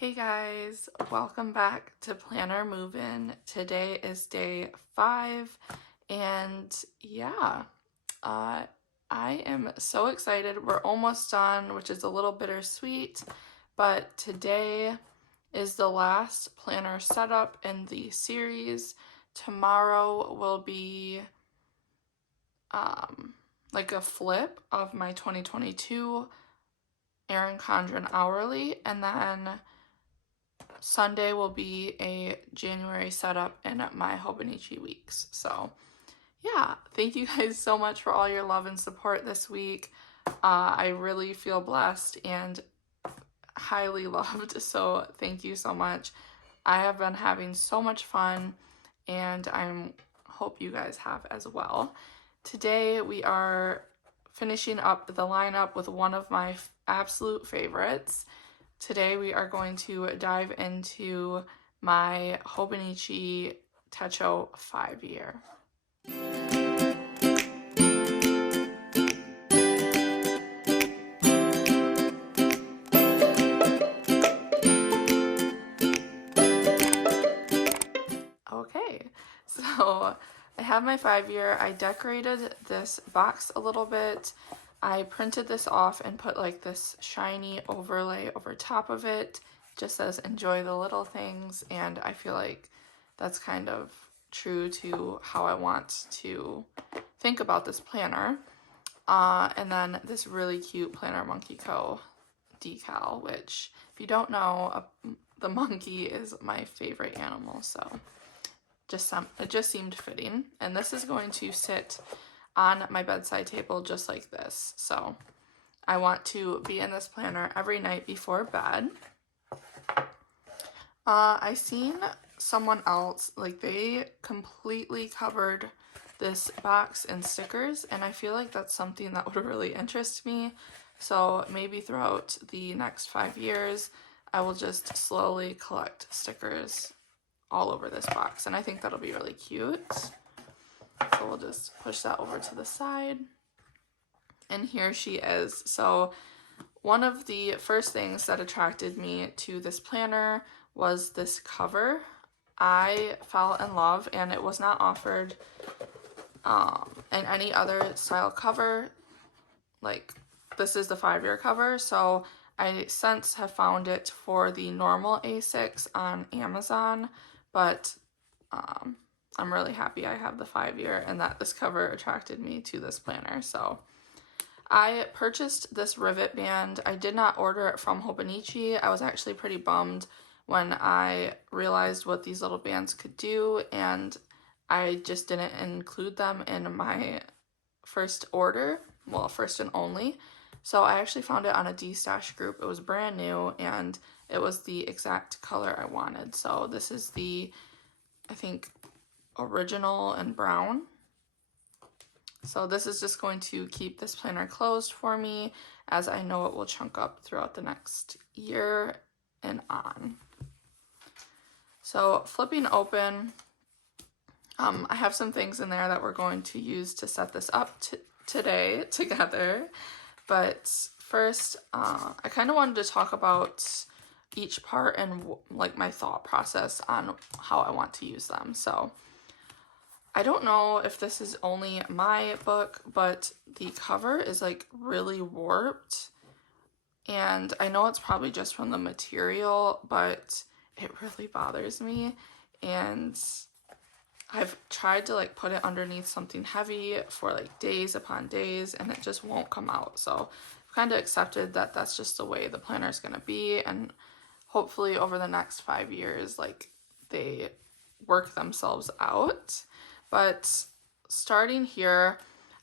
Hey guys, welcome back to Planner Move-In. Today is day 5 and I am so excited. We're almost done, which is a little bittersweet, but today is the last planner setup in the series. Tomorrow will be like a flip of my 2022 Erin Condren hourly, and then Sunday will be a January setup in my Hobonichi weeks. So yeah, thank you guys so much for all your love and support this week. I really feel blessed and highly loved, so thank you so much. I have been having so much fun, and I hope you guys have as well. Today we are finishing up the lineup with one of my absolute favorites. Today we are going to dive into my Hobonichi Techo 5-year. Okay, so I have my 5-year. I decorated this box a little bit. I printed this off and put like this shiny overlay over top of it. Just says enjoy the little things, and I feel like that's kind of true to how I want to think about this planner. And then this really cute Planner Monkey Co. decal, which if you don't know, the monkey is my favorite animal, so it just seemed fitting. And this is going to sit on my bedside table just like this. So I want to be in this planner every night before bed. I seen someone else, like they completely covered this box in stickers, and I feel like that's something that would really interest me. So maybe throughout the next 5 years, I will just slowly collect stickers all over this box, and I think that'll be really cute. So we'll just push that over to the side. And here she is. So one of the first things that attracted me to this planner was this cover. I fell in love, and it was not offered in any other style cover. Like, this is the 5-year cover, so I since have found it for the normal A6 on Amazon, but I'm really happy I have the 5-year and that this cover attracted me to this planner. So I purchased this rivet band. I did not order it from Hobonichi. I was actually pretty bummed when I realized what these little bands could do, and I just didn't include them in my first order, well, first and only. So I actually found it on a D-Stash group. It was brand new, and it was the exact color I wanted. So this is the, I think, original and brown. So this is just going to keep this planner closed for me, as I know it will chunk up throughout the next year and on. So flipping open, I have some things in there that we're going to use to set this up today together. But first, I kind of wanted to talk about each part and like my thought process on how I want to use them. So I don't know if this is only my book, but the cover is like really warped, and I know it's probably just from the material, but it really bothers me, and I've tried to like put it underneath something heavy for like days upon days, and it just won't come out. So I've kind of accepted that that's just the way the planner is going to be, and hopefully over the next 5 years, like, they work themselves out. But starting here,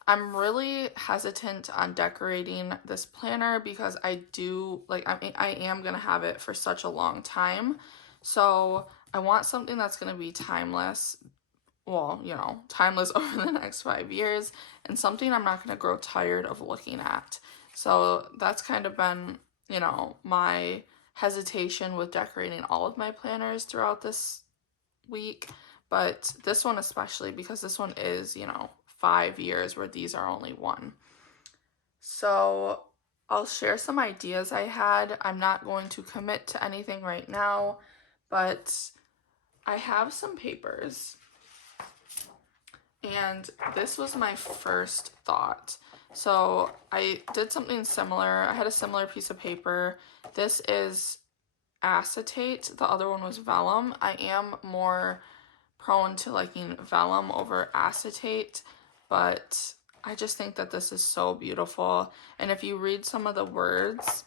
I'm really hesitant on decorating this planner because I am going to have it for such a long time. So I want something that's going to be timeless. Well, you know, timeless over the next 5 years, and something I'm not going to grow tired of looking at. So that's kind of been, you know, my hesitation with decorating all of my planners throughout this week. But this one especially, because this one is, you know, 5 years where these are only 1. So I'll share some ideas I had. I'm not going to commit to anything right now, but I have some papers, and this was my first thought. So I did something similar. I had a similar piece of paper. This is acetate. The other one was vellum. I am more prone to liking vellum over acetate, but I just think that this is so beautiful. And if you read some of the words,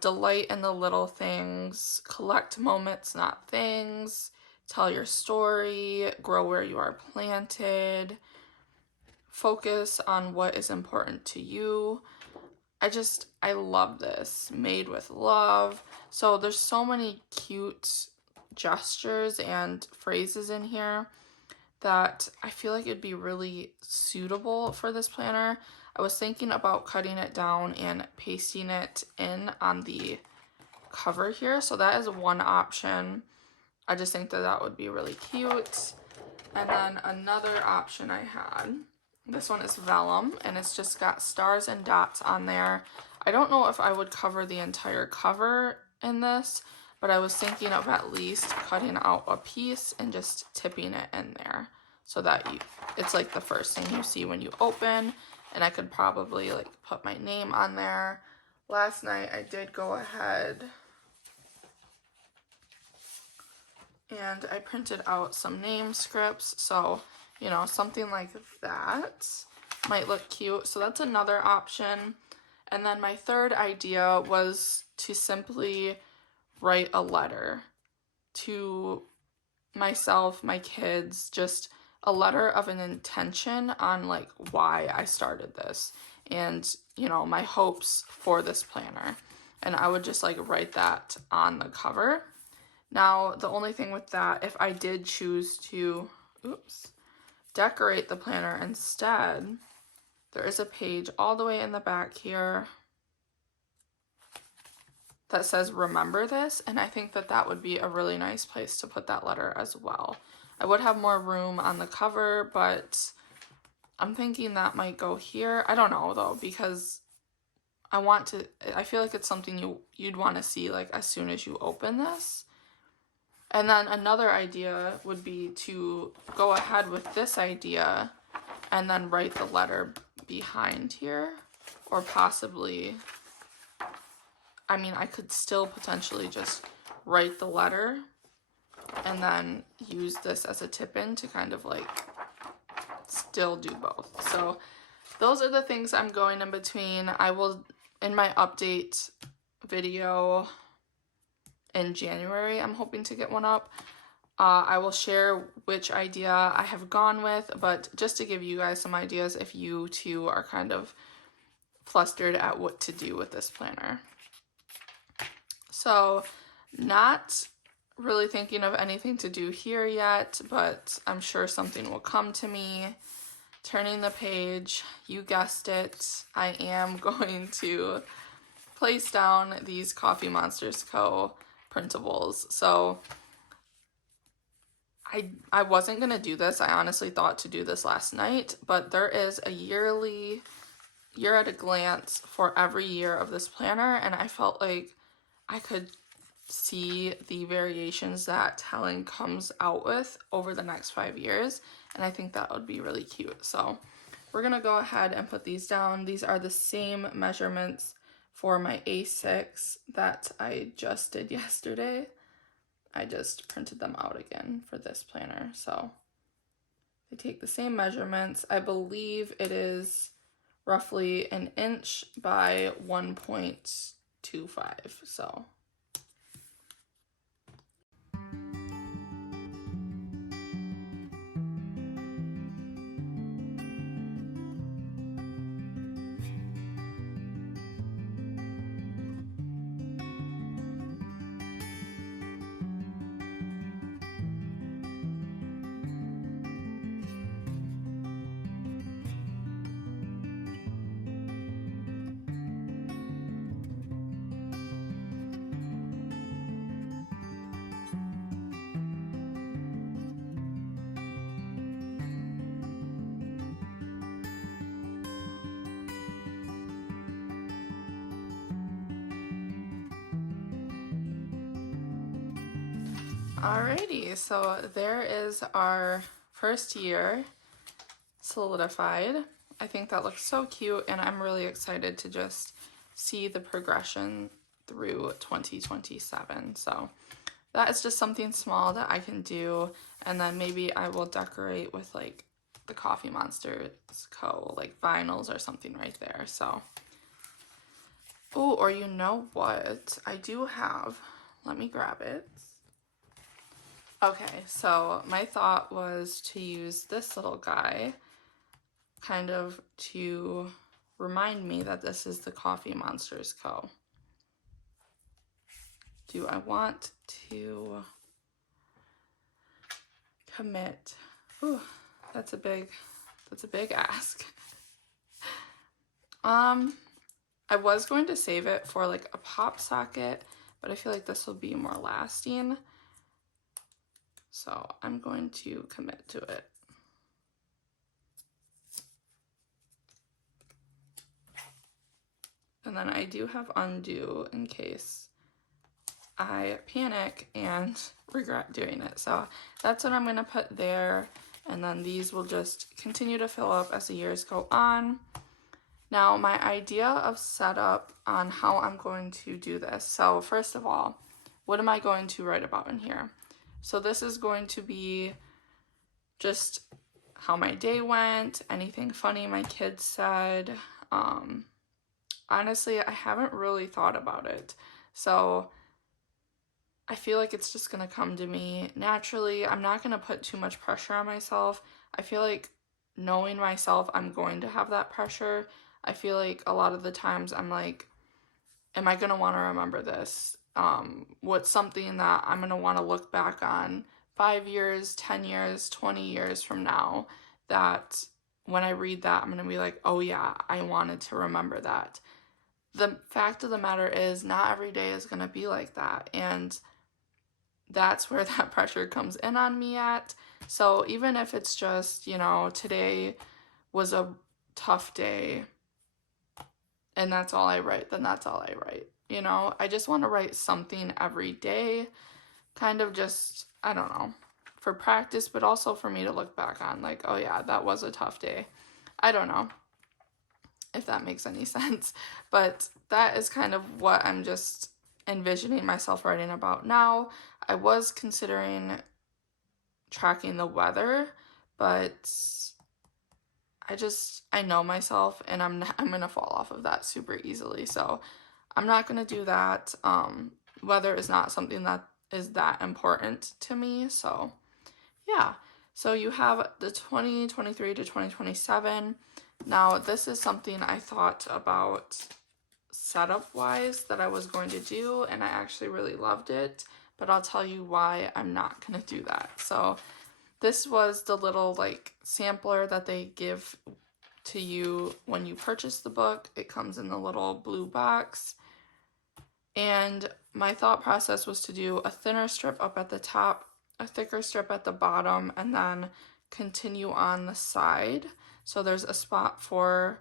delight in the little things, collect moments, not things, tell your story, grow where you are planted, focus on what is important to you. I love this. Made with love. So there's so many cute gestures and phrases in here that I feel like it'd be really suitable for this planner. I was thinking about cutting it down and pasting it in on the cover here. So that is one option. I just think that that would be really cute. And then another option I had, this one is vellum, and it's just got stars and dots on there. I don't know if I would cover the entire cover in this, but I was thinking of at least cutting out a piece and just tipping it in there so that it's like the first thing you see when you open, and I could probably like put my name on there. Last night I did go ahead and I printed out some name scripts, so you know, something like that might look cute. So that's another option. And then my third idea was to simply write a letter to myself, my kids, just a letter of an intention on like why I started this and, you know, my hopes for this planner. And I would just like write that on the cover. Now, the only thing with that, if I did choose to, decorate the planner instead, there is a page all the way in the back here that says remember this, and I think that that would be a really nice place to put that letter as well. I would have more room on the cover, but I'm thinking that might go here. I don't know though, because I feel like it's something you'd want to see like as soon as you open this. And then another idea would be to go ahead with this idea and then write the letter behind here, or possibly, I mean, I could still potentially just write the letter and then use this as a tip-in to kind of like still do both. So those are the things I'm going in between. I will, in my update video in January, I'm hoping to get one up. I will share which idea I have gone with, but just to give you guys some ideas if you too are kind of flustered at what to do with this planner. So, not really thinking of anything to do here yet, but I'm sure something will come to me. Turning the page, you guessed it, I am going to place down these Coffee Monsters Co. printables. So I wasn't going to do this. I honestly thought to do this last night, but there is a year at a glance for every year of this planner, and I felt like I could see the variations that Helen comes out with over the next 5 years, and I think that would be really cute. So we're going to go ahead and put these down. These are the same measurements for my A6 that I just did yesterday. I just printed them out again for this planner. So they take the same measurements. I believe it is roughly 1 inch by 1.25. So Alrighty, so there is our first year solidified. I think that looks so cute, and I'm really excited to just see the progression through 2027. So that is just something small that I can do, and then maybe I will decorate with like the Coffee Monsters Co. like vinyls or something right there. So, oh, or you know what? I do have, let me grab it. Okay, so my thought was to use this little guy kind of to remind me that this is the Coffee Monsters Co. Do I want to commit? Ooh, that's a big ask. I was going to save it for like a pop socket, but I feel like this will be more lasting. So I'm going to commit to it. And then I do have undo in case I panic and regret doing it. So that's what I'm going to put there. And then these will just continue to fill up as the years go on. Now, my idea of setup on how I'm going to do this. So first of all, what am I going to write about in here? So this is going to be just how my day went, anything funny my kids said. Honestly, I haven't really thought about it. So I feel like it's just going to come to me naturally. I'm not going to put too much pressure on myself. I feel like knowing myself, I'm going to have that pressure. I feel like a lot of the times I'm like, am I going to want to remember this? What's something that I'm going to want to look back on 5 years, 10 years, 20 years from now, that when I read that, I'm going to be like, oh yeah, I wanted to remember that. The fact of the matter is, not every day is going to be like that. And that's where that pressure comes in on me at. So even if it's just, you know, today was a tough day and that's all I write, then that's all I write. You know, I just want to write something every day, kind of just, I don't know, for practice, but also for me to look back on, like, oh yeah, that was a tough day. I don't know if that makes any sense, but that is kind of what I'm just envisioning myself writing about now. I was considering tracking the weather, but I know myself, and I'm gonna fall off of that super easily, so I'm not gonna do that. Weather is not something that is that important to me, so yeah. So you have the 2023 to 2027. Now, this is something I thought about setup wise that I was going to do, and I actually really loved it, but I'll tell you why I'm not gonna do that. So this was the little like sampler that they give to you when you purchase the book. It comes in the little blue box, and my thought process was to do a thinner strip up at the top, a thicker strip at the bottom, and then continue on the side. So there's a spot for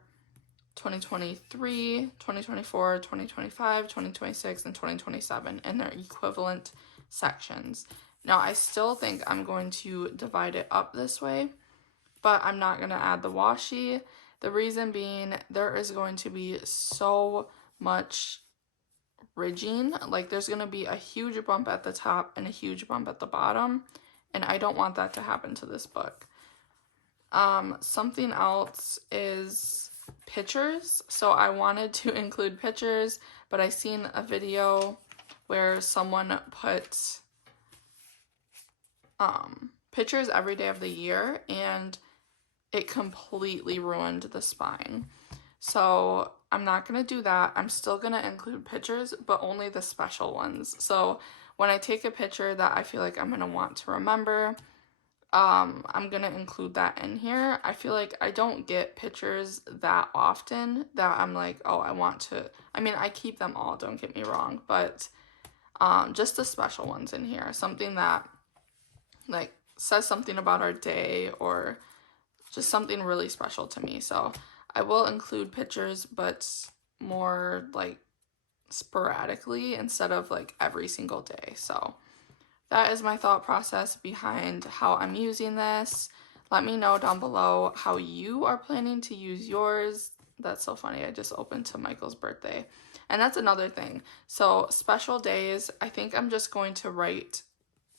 2023, 2024, 2025, 2026, and 2027 in their equivalent sections. Now, I still think I'm going to divide it up this way, but I'm not going to add the washi. The reason being, there is going to be so much ridging. Like, there's going to be a huge bump at the top and a huge bump at the bottom, and I don't want that to happen to this book. Something else is pictures. So I wanted to include pictures, but I seen a video where someone put pictures every day of the year, and it completely ruined the spine. So I'm not going to do that. I'm still going to include pictures, but only the special ones. So when I take a picture that I feel like I'm going to want to remember, I'm going to include that in here. I feel like I don't get pictures that often that I'm like, oh, I want to, I mean, I keep them all, don't get me wrong, but just the special ones in here. Something that like says something about our day or just something really special to me. So I will include pictures, but more like sporadically instead of like every single day. So that is my thought process behind how I'm using this. Let me know down below how you are planning to use yours. That's so funny. I just opened to Michael's birthday. And that's another thing. So special days, I think I'm just going to write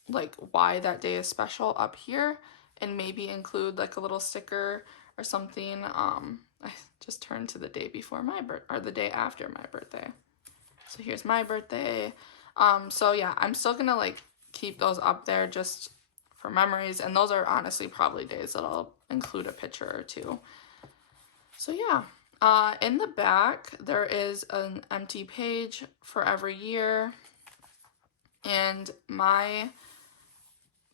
like why that day is special up here and maybe include like a little sticker or something. I just turned to the day before my birthday, or the day after my birthday. So here's my birthday. So yeah, I'm still gonna like keep those up there just for memories, and those are honestly probably days that I'll include a picture or two. So yeah, in the back there is an empty page for every year, and my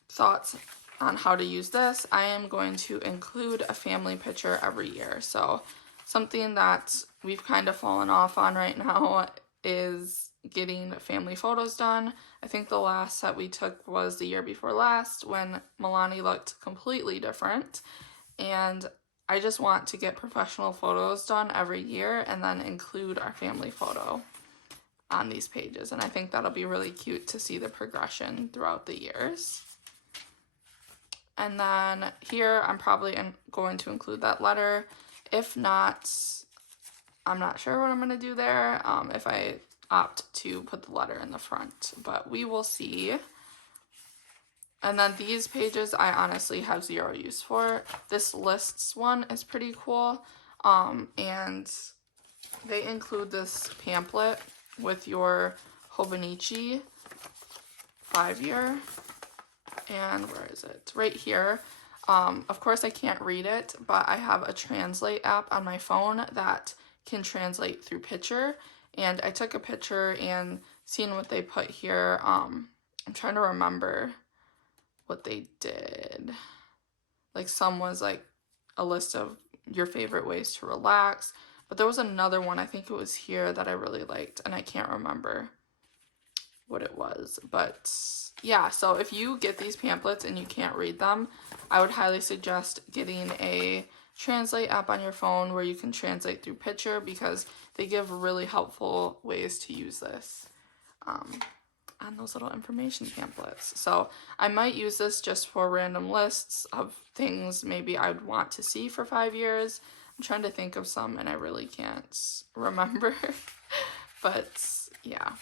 thoughts on how to use this, I am going to include a family picture every year. So something that we've kind of fallen off on right now is getting family photos done. I think the last set we took was the year before last when Milani looked completely different, and I just want to get professional photos done every year and then include our family photo on these pages, and I think that'll be really cute to see the progression throughout the years. And then here I'm probably going to include that letter. If not, I'm not sure what I'm going to do there, if I opt to put the letter in the front, but we will see. And then these pages I honestly have zero use for. This lists one is pretty cool, and they include this pamphlet with your Hobonichi 5-year. And where is it? Right here. Of course I can't read it, but I have a translate app on my phone that can translate through picture, and I took a picture and seen what they put here. I'm trying to remember what they did. Like some was like a list of your favorite ways to relax, but there was another one, I think it was here, that I really liked, and I can't remember what it was. But yeah, so if you get these pamphlets and you can't read them, I would highly suggest getting a translate app on your phone where you can translate through picture, because they give really helpful ways to use this on those little information pamphlets. So I might use this just for random lists of things maybe I would want to see for 5 years. I'm trying to think of some and I really can't remember. But yeah,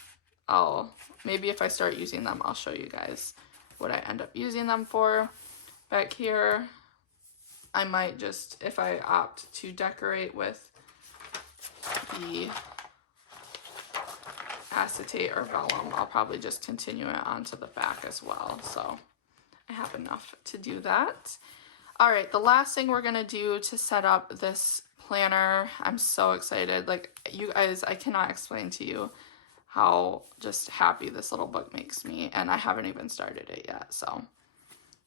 maybe if I start using them, I'll show you guys what I end up using them for. Back here, I might just, if I opt to decorate with the acetate or vellum, I'll probably just continue it onto the back as well. So I have enough to do that. All right, the last thing we're gonna do to set up this planner, I'm so excited. Like, you guys, I cannot explain to you how just happy this little book makes me, and I haven't even started it yet. So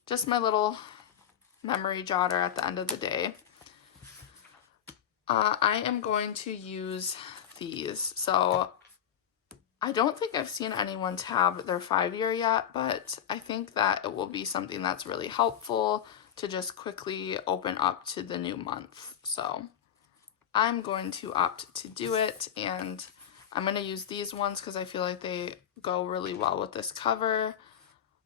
just my little memory jotter at the end of the day. I am going to use these. So I don't think I've seen anyone tab their 5-year yet, but I think that it will be something that's really helpful to just quickly open up to the new month. So I'm going to opt to do it, and I'm going to use these ones because I feel like they go really well with this cover.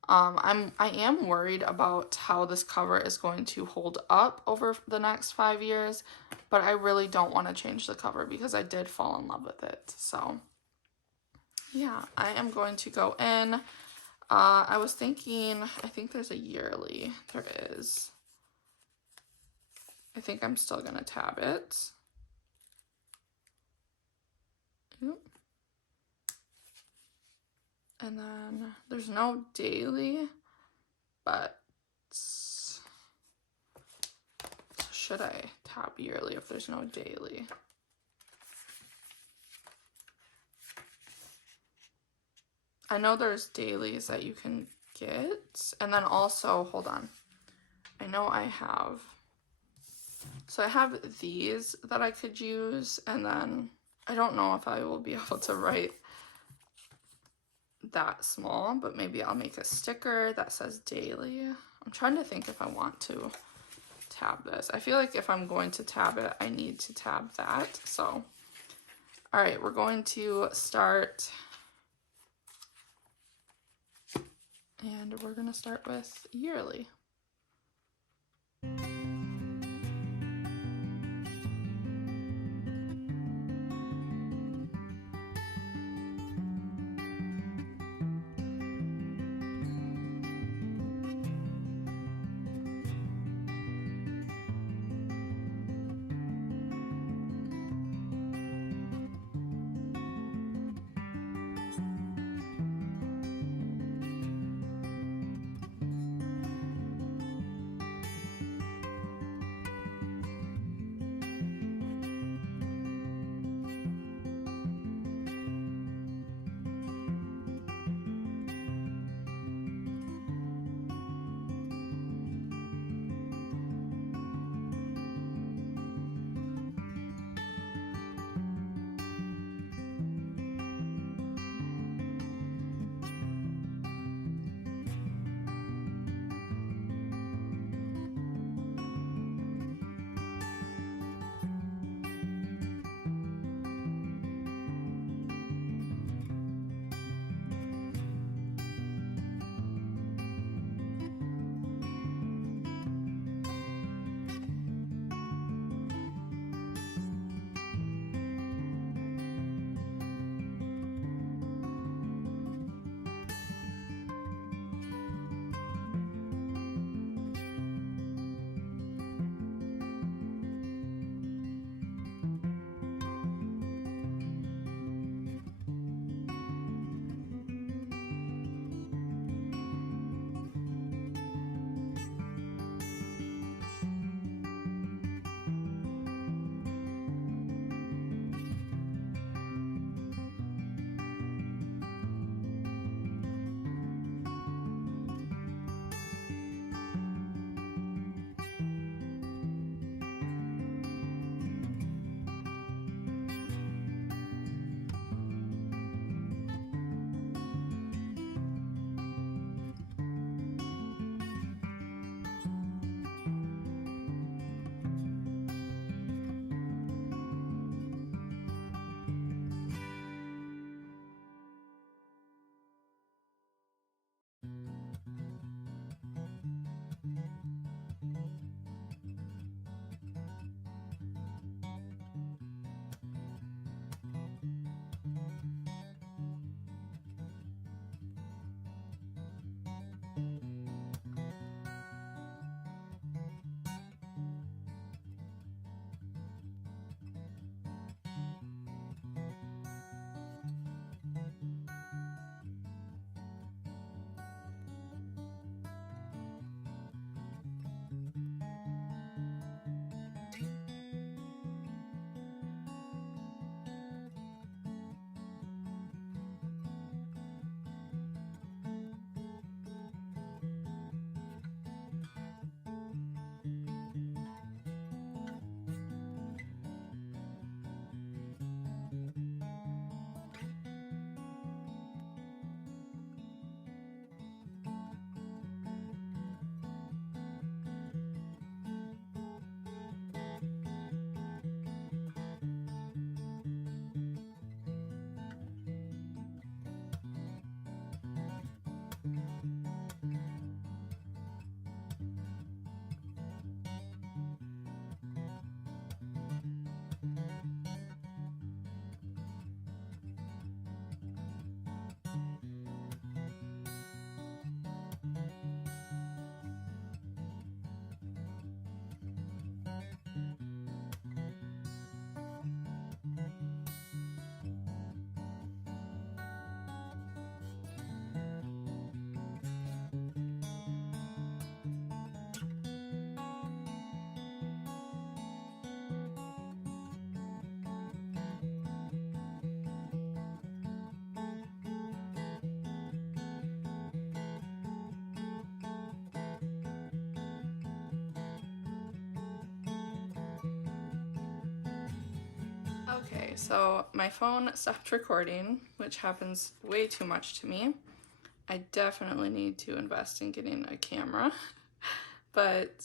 I am worried about how this cover is going to hold up over the next 5 years, but I really don't want to change the cover because I did fall in love with it. So yeah, I am going to go in. I was thinking, I think there's a yearly. There is. I think I'm still going to tab it. Yep. And then there's no daily, but should I tab yearly if there's no daily? I know there's dailies that you can get, and then also, hold on, I know I have, so I have these that I could use, and then I don't know if I will be able to write that small, but maybe I'll make a sticker that says daily. I'm trying to think if I want to tab this. I feel like if I'm going to tab it, I need to tab that. So, all right, we're going to start, and we're gonna start with yearly. Okay, so my phone stopped recording, which happens way too much to me. I definitely need to invest in getting a camera, but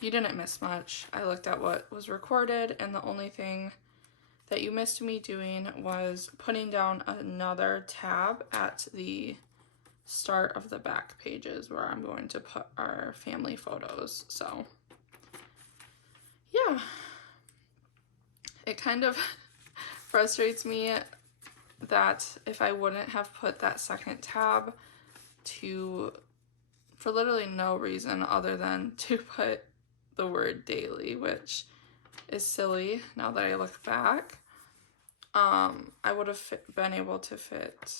you didn't miss much. I looked at what was recorded, and the only thing that you missed me doing was putting down another tab at the start of the back pages where I'm going to put our family photos. So yeah, it kind of frustrates me that if I wouldn't have put that second tab for literally no reason other than to put the word daily, which is silly now that I look back, I would have been able to fit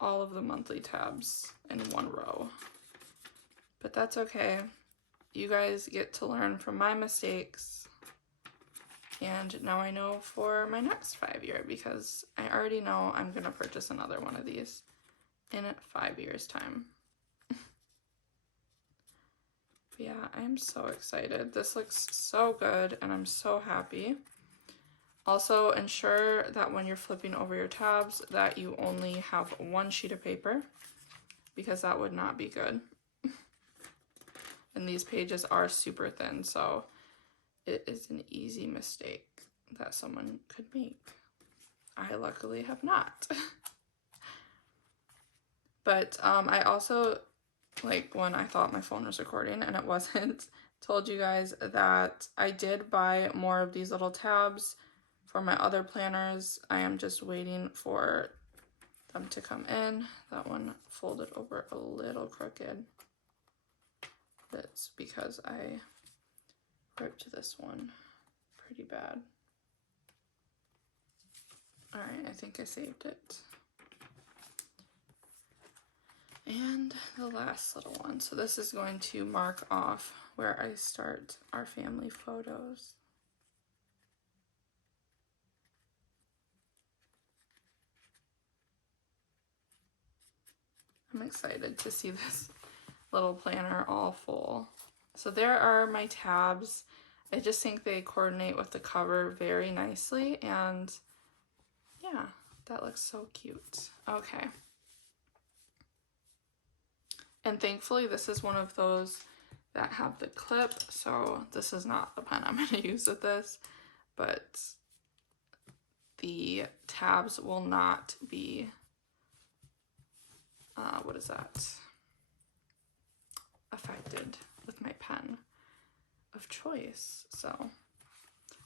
all of the monthly tabs in one row. But that's okay. You guys get to learn from my mistakes. And now I know for my next 5 year, because I already know I'm going to purchase another one of these in 5 years' time. But yeah, I'm so excited. This looks so good and I'm so happy. Also, ensure that when you're flipping over your tabs that you only have one sheet of paper, because that would not be good. And these pages are super thin, so it is an easy mistake that someone could make. I luckily have not. But I also, like when I thought my phone was recording and it wasn't, told you guys that I did buy more of these little tabs for my other planners. I am just waiting for them to come in. That one folded over a little crooked. That's because I ripped this one pretty bad. Alright, I think I saved it. And the last little one. So this is going to mark off where I start our family photos. I'm excited to see this little planner all full. So there are my tabs. I just think they coordinate with the cover very nicely, and yeah, that looks so cute. Okay. And thankfully this is one of those that have the clip, so this is not the pen I'm going to use with this, but the tabs will not be, what is that, affected with my pen of choice. So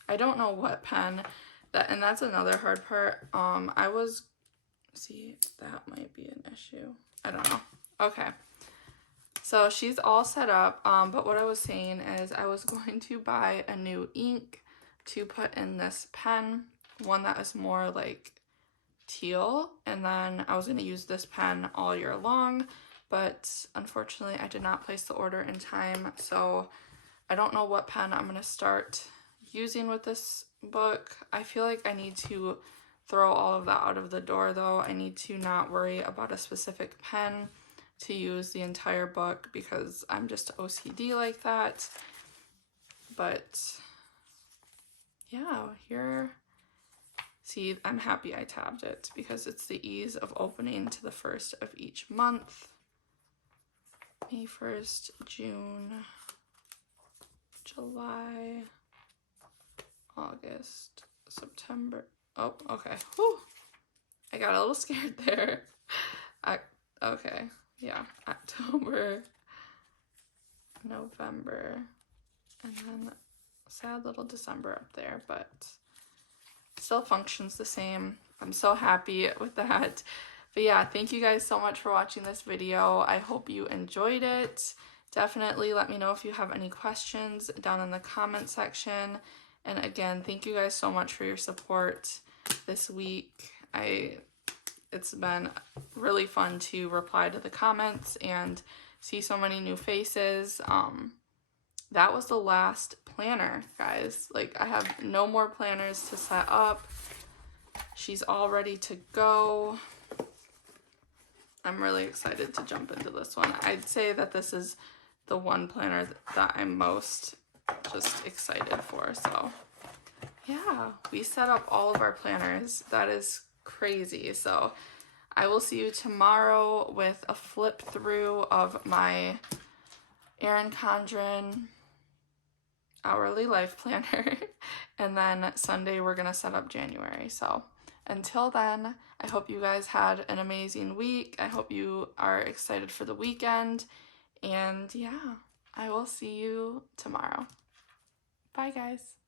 I don't know what pen that, and that's another hard part. See, that might be an issue. I don't know. Okay. So she's all set up, but what I was saying is I was going to buy a new ink to put in this pen, one that is more like teal, and then I was going to use this pen all year long, but unfortunately I did not place the order in time, so I don't know what pen I'm going to start using with this book. I feel like I need to throw all of that out of the door though. I need to not worry about a specific pen to use the entire book because I'm just OCD like that. But yeah, here, see, I'm happy I tabbed it because it's the ease of opening to the first of each month. May 1st, June, July, August, September. Oh, okay. Whew. I got a little scared there. Okay. Yeah, October, November, and then sad little December up there, but still functions the same. I'm so happy with that. But yeah, thank you guys so much for watching this video. I hope you enjoyed it. Definitely let me know if you have any questions down in the comment section. And again, thank you guys so much for your support this week. It's been really fun to reply to the comments and see so many new faces. That was the last planner, guys. Like, I have no more planners to set up. She's all ready to go. I'm really excited to jump into this one. I'd say that this is the one planner that I'm most just excited for. So yeah, we set up all of our planners. That is crazy. So I will see you tomorrow with a flip through of my Erin Condren hourly life planner. And then Sunday we're gonna set up January. So Until then, I hope you guys had an amazing week. I hope you are excited for the weekend. And yeah, I will see you tomorrow. Bye, guys.